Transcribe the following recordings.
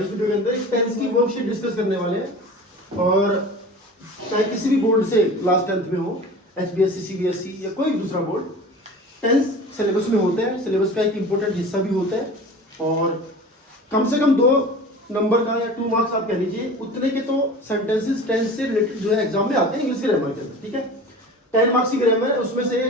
इस वीडियो के अंदर एक टेंस की वर्कशीट डिस्कस करने वाले हैं। और चाहे किसी भी बोर्ड से क्लास 10th में हो, HBSC, CBSE या कोई भी दूसरा बोर्ड, टेंस सिलेबस में होते हैं। सिलेबस का एक इंपॉर्टेंट हिस्सा भी होता है और कम से कम 2 नंबर का या 2 मार्क्स आप कह लीजिए उतने के तो सेंटेंसेस टेंस से रिलेटेड जो है एग्जाम में आते हैं इंग्लिश ग्रामर के अंदर। ठीक है, 10 मार्क्स की ग्रामर है, उसमें से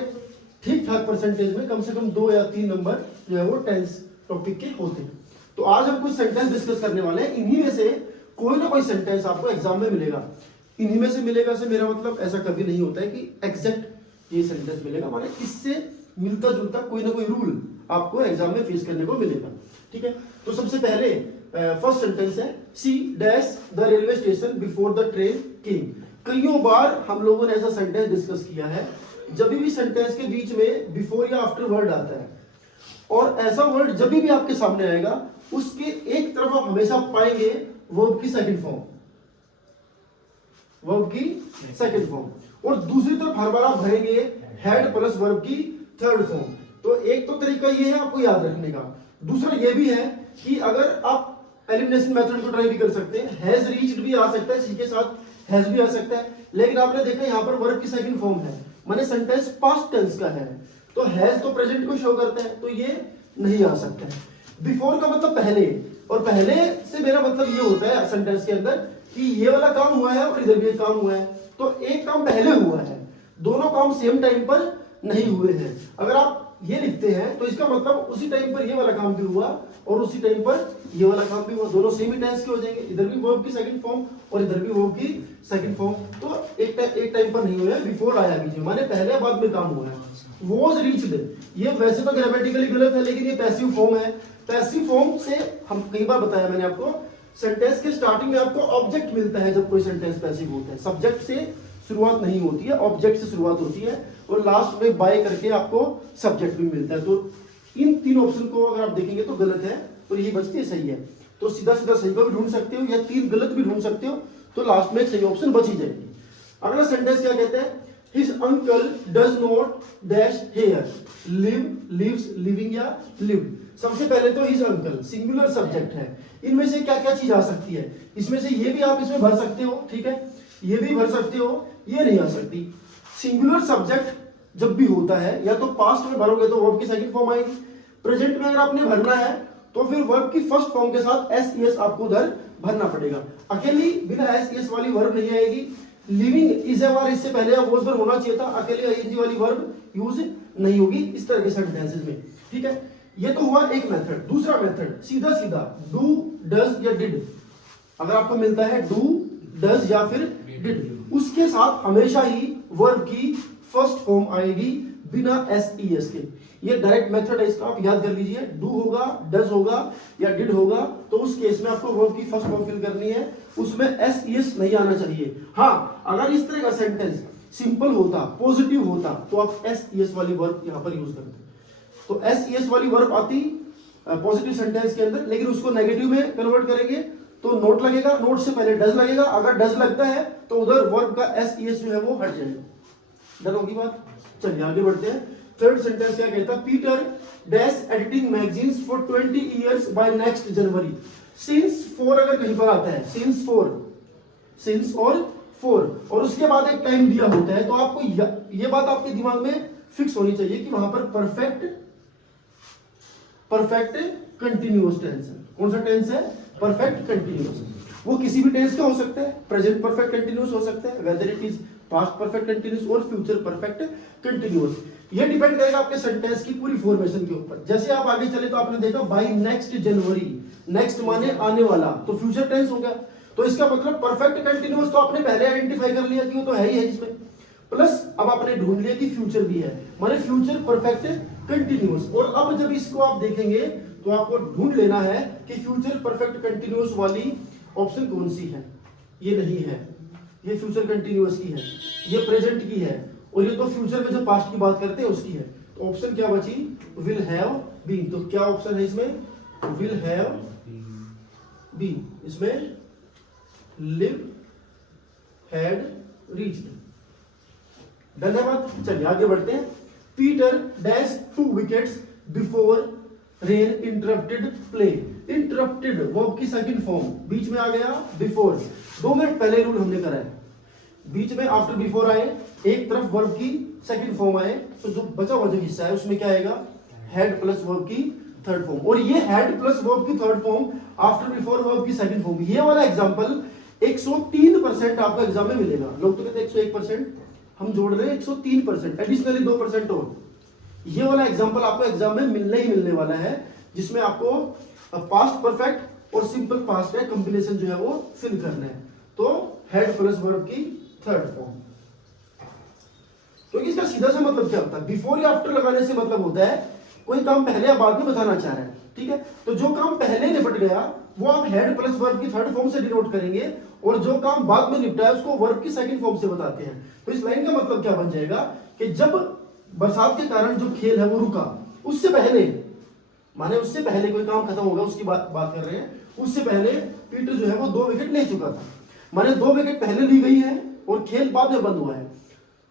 ठीक ठाक परसेंटेज में कम से कम 2 या 3 नंबर जो है वो टेंस टॉपिक के होते हैं। तो आज हम कुछ सेंटेंस डिस्कस करने वाले हैं। इन्हीं में से कोई ना कोई सेंटेंस आपको एग्जाम में मिलेगा। इन्हीं में से मिलेगा से मेरा मतलब ऐसा कभी नहीं होता है कि एग्जैक्ट ये सेंटेंस मिलेगा, माने इससे मिलता जुलता कोई ना कोई रूल आपको एग्जाम में फेस करने को मिलेगा। ठीक है, तो सबसे पहले फर्स्ट सेंटेंस है, C dash the railway station before the train came. कईयों बार हम लोगों ने ऐसा सेंटेंस डिस्कस किया है, जब भी सेंटेंस के बीच में बिफोर या आफ्टर वर्ड आता है और ऐसा वर्ड जब भी आपके सामने आएगा उसके एक तरफ आप हमेशा पाएंगे वर्ब की सेकंड फॉर्म, वर्ब की सेकंड फॉर्म, और दूसरी तरफ हर बार आप भरेंगे हैड प्लस वर्ब की थर्ड फॉर्म। तो एक तो तरीका ये है आपको याद रखने का। दूसरा ये भी है कि अगर आप एलिमिनेशन मेथड को ट्राई भी कर सकते हैं, हैज रीच्ड भी आ सकता है, सी के साथ हैज भी आ सकता है, लेकिन आपने देखा यहाँ पर वर्ब की सेकंड फॉर्म है, माने सेंटेंस पास्ट टेंस का है, तो हैज तो प्रेजेंट को शो करता है, तो ये नहीं आ सकता है। बिफोर का मतलब पहले, और पहले से मेरा मतलब ये होता है सेंटेंस के अंदर कि ये वाला काम हुआ है और इधर भी एक काम हुआ है, तो एक काम पहले हुआ है, दोनों काम सेम टाइम पर नहीं हुए हैं। अगर आप ये लिखते हैं तो इसका मतलब उसी टाइम पर ये वाला काम भी हुआ और उसी टाइम पर ये वाला काम भी हुआ, दोनों सेम ही टेंस के हो जाएंगे। इधर भी वर्ब की सेकंड फॉर्म और इधर भी वर्ब की सेकंड फॉर्म, तो एक टाइम पर नहीं हुआ है, बिफोर आया बीच में, माने पहले बाद में काम हुआ है। वॉज रीच्ड, ये वैसे तो ग्रामेटिकली गलत है, लेकिन ये पैसिव फॉर्म है। पैसिव फॉर्म से हम कई बार बताया मैंने आपको, सेंटेंस के स्टार्टिंग में आपको ऑब्जेक्ट मिलता है जब कोई सेंटेंस पैसिव होता है। सब्जेक्ट से शुरुआत नहीं होती है, ऑब्जेक्ट से शुरुआत होती है और लास्ट में बाय करके आपको सब्जेक्ट भी मिलता है। तो इन 3 ऑप्शन को अगर आप देखेंगे तो गलत है और यही बचती है सही है। तो सीधा सीधा सही को भी ढूंढ सकते हो या 3 गलत भी ढूंढ सकते हो, तो लास्ट में एक सही ऑप्शन बच ही जाएगी। अगला सेंटेंस क्या कहते हैं, His uncle does not dash here, live, lives, living या lived। सबसे पहले तो his uncle सिंगुलर सब्जेक्ट है। इनमें से क्या क्या चीज आ सकती है, इसमें से ये भी आप इसमें भर सकते हो, ठीक है, ये भी भर सकते हो, ये नहीं आ सकती। सिंगुलर सब्जेक्ट जब भी होता है या तो पास्ट में भरोगे तो वर्ब की सेकंड फॉर्म आएगी, प्रेजेंट में अगर आपने भरना है तो फिर वर्ब की फर्स्ट फॉर्म के साथ एस आपको उधर भरना पड़ेगा। अकेली बिना एस वाली वर्ब नहीं आएगी। लिविंग इज ए वर्ब, इससे पहले अब वॉज वर्ब होना चाहिए था, अकेले आईएनजी वाली वर्ब यूज नहीं होगी इस तरह के सेंटेंसेस में। ठीक है, ये तो हुआ एक मेथड। दूसरा मेथड सीधा सीधा डू, डज या डिड। अगर आपको मिलता है डू, डज या फिर डिड, उसके साथ हमेशा ही वर्ब की फर्स्ट फॉर्म आएगी बिना एस के। ये डायरेक्ट मेथड है, इसका आप याद कर लीजिए। डू होगा, डज होगा या डिड होगा, तो उस केस में आपको वर्ब की फर्स्ट फॉर्म फिल करनी है, उसमें एस नहीं आना चाहिए। हाँ, अगर इस तरह का सेंटेंस सिंपल होता, पॉजिटिव होता, तो आप एस वाली वर्ब यहां पर यूज करते। तो एस वाली वर्ब आती पॉजिटिव सेंटेंस के अंदर, लेकिन उसको नेगेटिव में कन्वर्ट करेंगे तो नोट लगेगा, नोट से पहले डज लगेगा। अगर डज लगता है तो उधर वर्ब का एस जो है वो हट जाएगा। डन होगी बात। चलिए आगे बढ़ते हैं। थर्ड सेंटेंस क्या कहता है, Peter dash editing magazines for 20 years bye next January. Since 4 अगर कहीं पर आता है, सिंस और 4 और उसके बाद एक टाइम दिया होता है, तो आपको ये बात आपके दिमाग में फिक्स होनी चाहिए कि वहां पर परफेक्ट कंटिन्यूअस टेंस है। कौन सा टेंस है, परफेक्ट कंटिन्यूअस। वो किसी भी टेंस का हो सकता है, प्रेजेंट परफेक्ट कंटिन्यूअस हो सकता है, whether it is past perfect continuous और फ्यूचर परफेक्ट कंटिन्यूअस। ये डिपेंड करेगा आपके सेंटेंस की पूरी फॉर्मेशन के ऊपर। जैसे आप आगे चले तो आपने देखा बाय नेक्स्ट जनवरी, नेक्स्ट माने आने वाला, तो फ्यूचर टेंस हो गया। तो इसका मतलब परफेक्ट कंटिन्यूअस तो आपने पहले आइडेंटिफाई कर लिया कि वो तो है ही है इसमें, प्लस अब आपने ढूंढ लिया कि फ्यूचर भी है, माने फ्यूचर परफेक्ट कंटिन्यूअस। और अब जब इसको आप देखेंगे तो आपको ढूंढ लेना है कि फ्यूचर परफेक्ट कंटिन्यूअस वाली ऑप्शन कौन सी है। ये नहीं है, ये फ्यूचर कंटिन्यूअस की है, ये प्रेजेंट की है, और ये तो फ्यूचर में जो पास्ट की बात करते हैं उसकी है। तो ऑप्शन क्या बची, विल हैव बीन। तो क्या ऑप्शन है इसमें, विल हैव बीन। इसमें लिव, हैड, रीच्ड। धन्यवाद। चलिए आगे बढ़ते हैं। Peter dash 2 wickets before rain interrupted play. Interrupted verb की सेकंड फॉर्म, बीच में आ गया बिफोर, 2 मिनट पहले रूल हमने करा है, बीच में आफ्टर बिफोर आए, एक तरफ वर्ब की सेकंड फॉर्म आए, तो जो बचा हुआ जो हिस्सा है उसमें क्या आएगा, हैड प्लस वर्ब की थर्ड फॉर्म। और ये हैड प्लस वर्ब की third form, after before verb की सेकंड फॉर्म, ये वाला एग्जांपल 103% आपको एग्जाम में मिलेगा। लोग तो कहते हैं 101%, हम जोड़ रहे हैं 103%, एडिशनली 2% और। ये वाला एग्जांपल आपको एग्जाम में मिलने ही मिलने वाला है, जिसमें आपको पास्ट परफेक्ट और सिंपल पास्ट का कॉम्बिनेशन जो है वो फिल करना है। तो हेड प्लस वर्ब की थर्ड फॉर्म। तो इसका सीधा सा मतलब क्या होता है, बिफोर या आफ्टर लगाने से मतलब होता है कोई काम पहले या बाद में बताना चाह रहे हैं, ठीक है। तो जो काम पहले निपट गया वो आप हेड प्लस वर्ब की थर्ड फॉर्म से डिनोट करेंगे, और जो काम बाद में निपटा है उसको वर्ब की सेकंड फॉर्म से बताते हैं। तो इस लाइन का मतलब क्या बन जाएगा कि जब बरसात के कारण जो खेल है वो रुका, उससे पहले, माने उससे पहले कोई काम खत्म होगा उसकी बात कर रहे हैं, उससे पहले पीटर जो है वो 2 विकेट ले चुका था, माने 2 विकेट पहले ली गई है और खेल बाद में बंद हुआ है।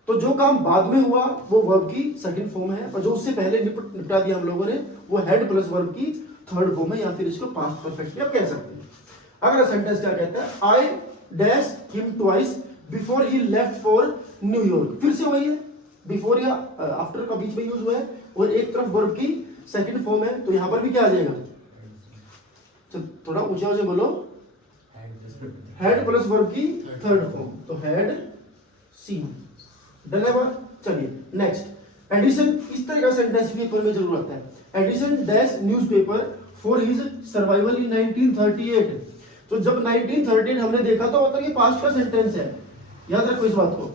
तो जो काम बाद में हुआ वो वर्ब की सेकंड फॉर्म है, और जो उससे पहले निपटा दिया हम लोगों ने वो हेड प्लस वर्ब की थर्ड फॉर्म है, या फिर इसको पास्ट परफेक्ट भी आप कह सकते हैं। अगला सेंटेंस क्या कहता है, I dash him twice before he left for New York. फिर से वही है, बिफोर या आफ्टर का बीच में यूज हुआ है, और एक तरफ वर्ब की सेकंड फॉर्म है, तो यहां पर भी क्या आ जाएगा, थोड़ा ऊंचा ऊंचा बोलो, हेड प्लस वर्ब की थर्ड फॉर्म, तो हेड सी। डन है बात। चलिए नेक्स्ट, एडिशन, इस तरह का सेंटेंस पेपर में जरूर आता है। Edison dash newspaper for his survival in 1938। तो जब 1938 हमने देखा तो मतलब ये पास्ट का सेंटेंस है, याद रखो इस बात को,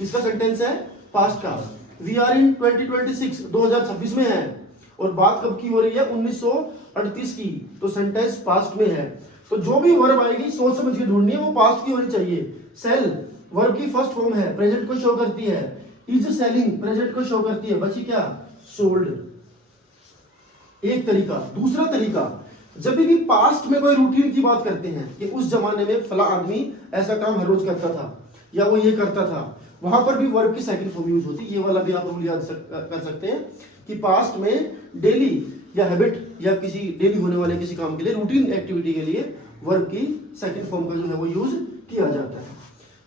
इसका सेंटेंस है पास्ट का। वी आर इन 2026, 2026 में है, और बात कब की हो रही है, 1938 की, तो सेंटेंस पास्ट में है। तो जो भी वर्ब आएगी सोच समझ के ढूंढनी है, वो पास्ट की होनी चाहिए। सेल वर्ब की फर्स्ट फॉर्म है, प्रेजेंट को शो करती है। इज सेलिंग प्रेजेंट को शो करती है, बची क्या, सोल्ड। एक तरीका। दूसरा तरीका, जब भी पास्ट में कोई रूटीन की बात करते हैं कि उस जमाने में फला आदमी ऐसा काम हर रोज करता था या वो ये करता था, वहां पर भी वर्ब की सेकंड फॉर्म यूज होती है। ये वाला भी आप रूल याद कर सकते हैं कि पास्ट में डेली या हैबिट या किसी डेली होने वाले किसी काम के लिए, रूटीन एक्टिविटी के लिए वर्ब की सेकंड फॉर्म का जो है वो यूज किया जाता है।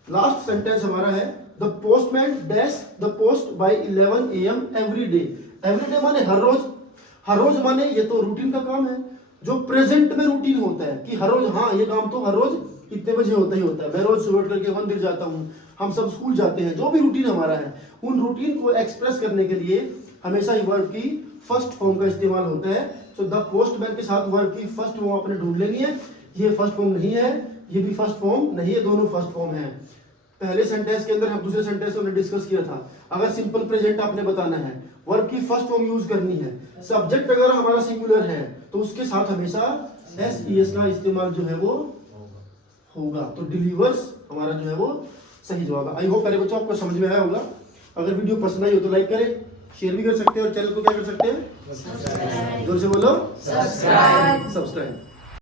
लास्ट सेंटेंस हमारा है, the postman dash the post by 11 AM every day. Every day माने हर रोज, हर रोज माने ये तो रूटीन का काम है, जो प्रेजेंट में रूटीन होता है कि हर रोज, हाँ ये काम तो हर रोज इतने बजे होता ही होता है, मैं रोज सुबह उठ करके मंदिर जाता हूँ, हम सब स्कूल जाते हैं, जो भी रूटीन हमारा है, उन रूटीन को एक्सप्रेस करने के लिए हमेशा ही वर्ब की फर्स्ट फॉर्म का इस्तेमाल होता है। तो द पोस्टमैन के साथ वर्ब की फर्स्ट फॉर्म आपने ढूंढ लेनी है। ये फर्स्ट फॉर्म नहीं है, ये भी फर्स्ट फॉर्म नहीं है, दोनों फर्स्ट फॉर्म है। पहले सेंटेंस के अंदर हम दूसरे सेंटेंस में डिस्कस किया था, अगर सिंपल प्रेजेंट आपने बताना है, वर्ब की फर्स्ट फॉर्म यूज करनी है। सब्जेक्ट अगर हमारा सिंगुलर है तो उसके साथ हमेशा एस का इस्तेमाल जो है वो होगा। तो डिलीवर्स हमारा जो है वो सही जवाब है। आई होप मेरे बच्चों आपको समझ में आया होगा। अगर वीडियो पसंद आई हो तो लाइक करें, शेयर भी कर सकते हैं, और चैनल को क्या कर सकते हैं, जोर से बोलो, सब्सक्राइब।